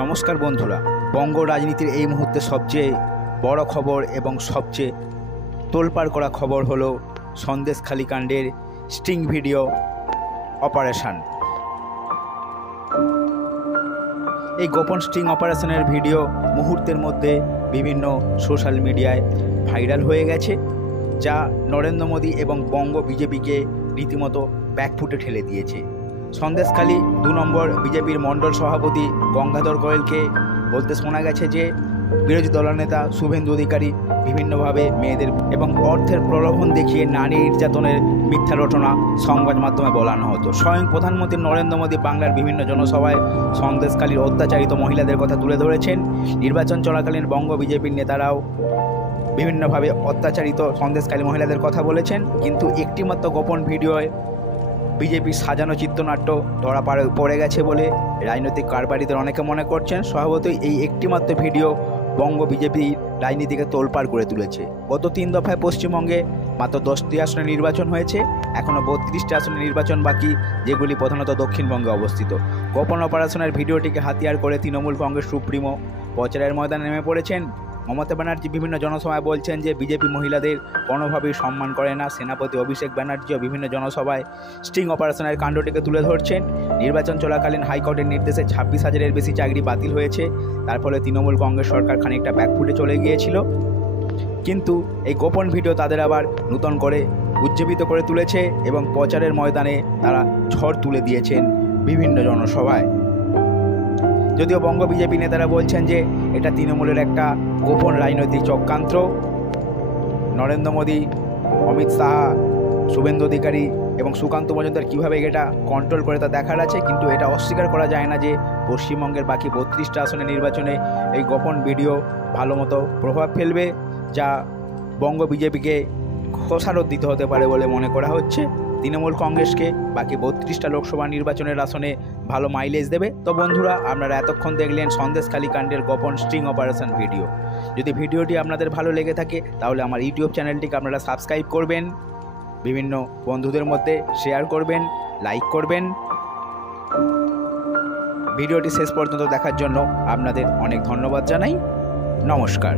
নমস্কার বন্ধুরা, বঙ্গ রাজনীতির এই মুহূর্তে সবচেয়ে বড় খবর এবং সবচেয়ে তোলপাড় করা খবর হলো সন্দেশখালী কাণ্ডের স্টিং ভিডিও অপারেশন। এই গোপন স্টিং অপারেশনের ভিডিও মুহূর্তের মধ্যে বিভিন্ন সোশ্যাল মিডিয়ায় ভাইরাল হয়ে গেছে, যা নরেন্দ্র মোদী এবং বঙ্গ বিজেপিকে রীতিমতো ব্যাকফুটে ঠেলে দিয়েছে। সন্দেশখালী 2 নম্বর বিজেপির মণ্ডল সভাপতি গঙ্গাধর গোয়েলকে বলতে শোনা গেছে যে বিরোধী দলনেতা শুভেন্দু অধিকারী বিভিন্নভাবে মেয়েদের এবং অর্থের প্রলোভন দেখিয়ে নারী নির্যাতনের মিথ্যা রটনা সংবাদ মাধ্যমে বলানো হতো। স্বয়ং প্রধানমন্ত্রী নরেন্দ্র মোদী বাংলার বিভিন্ন জনসভায় সন্দেশখালীর অত্যাচারিত মহিলাদের কথা তুলে ধরেছেন। নির্বাচন চলাকালীন বঙ্গ বিজেপির নেতারাও বিভিন্নভাবে অত্যাচারিত সন্দেশখালী মহিলাদের কথা বলেছেন, কিন্তু একটিমাত্র গোপন ভিডিওয় বিজেপির সাজানো চিত্রনাট্য ধরা পড়ে গেছে বলে রাজনৈতিক কারবারিদের অনেকে মনে করছেন। স্বভাবতই এই একটিমাত্র ভিডিও বঙ্গ বিজেপির রাজনীতিকে তোলপাড় করে তুলেছে। গত 3 দফায় পশ্চিমবঙ্গে মাত্র 10টি আসনে নির্বাচন হয়েছে, এখনও 32টি আসনে নির্বাচন বাকি, যেগুলি প্রধানত দক্ষিণবঙ্গে অবস্থিত। গোপন অপারেশনের ভিডিওটিকে হাতিয়ার করে তৃণমূল কংগ্রেস সুপ্রিমো প্রচারের ময়দানে নেমে পড়েছেন। মমতা ব্যানার্জি বিভিন্ন জনসভায় বলছেন যে বিজেপি মহিলাদের কোনোভাবেই সম্মান করে না। সেনাপতি অভিষেক ব্যানার্জিও বিভিন্ন জনসভায় স্টিং অপারেশনের কাণ্ডটিকে তুলে ধরছেন। নির্বাচন চলাকালীন হাইকোর্টের নির্দেশে 26,000-এর বেশি চাকরি বাতিল হয়েছে, তার ফলে তৃণমূল কংগ্রেস সরকার খানিকটা ব্যাকফুটে চলে গিয়েছিল। কিন্তু এই গোপন ভিডিও তাদের আবার নতুন করে উজ্জীবিত করে তুলেছে এবং প্রচারের ময়দানে তারা ঝড় তুলে দিয়েছেন বিভিন্ন জনসভায়। যদিও বঙ্গ বিজেপি নেতারা বলছেন যে এটা তৃণমূলের একটা গোপন রাজনৈতিক চক্রান্ত। নরেন্দ্র মোদী, অমিত শাহ, শুভেন্দু অধিকারী এবং সুকান্ত মজুমদার কীভাবে এটা কন্ট্রোল করে তা দেখার আছে, কিন্তু এটা অস্বীকার করা যায় না যে পশ্চিমবঙ্গের বাকি 32টা আসনে নির্বাচনে এই গোপন ভিডিও ভালো মতো প্রভাব ফেলবে, যা বঙ্গ বিজেপিকে খোসারত দিতে হতে পারে বলে মনে করা হচ্ছে। তৃণমূল কংগ্রেসকে বাকি 32টা লোকসভা নির্বাচনের আসনে ভালো মাইলেজ দেবে। তো বন্ধুরা, আপনারা এতক্ষণ দেখলেন সন্দেশখালী কাণ্ডের গোপন স্টিং অপারেশন ভিডিও। যদি ভিডিওটি আপনাদের ভালো লেগে থাকে তাহলে আমার ইউটিউব চ্যানেলটিকে আপনারা সাবস্ক্রাইব করবেন, বিভিন্ন বন্ধুদের মধ্যে শেয়ার করবেন, লাইক করবেন। ভিডিওটি শেষ পর্যন্ত দেখার জন্য আপনাদের অনেক ধন্যবাদ জানাই। নমস্কার।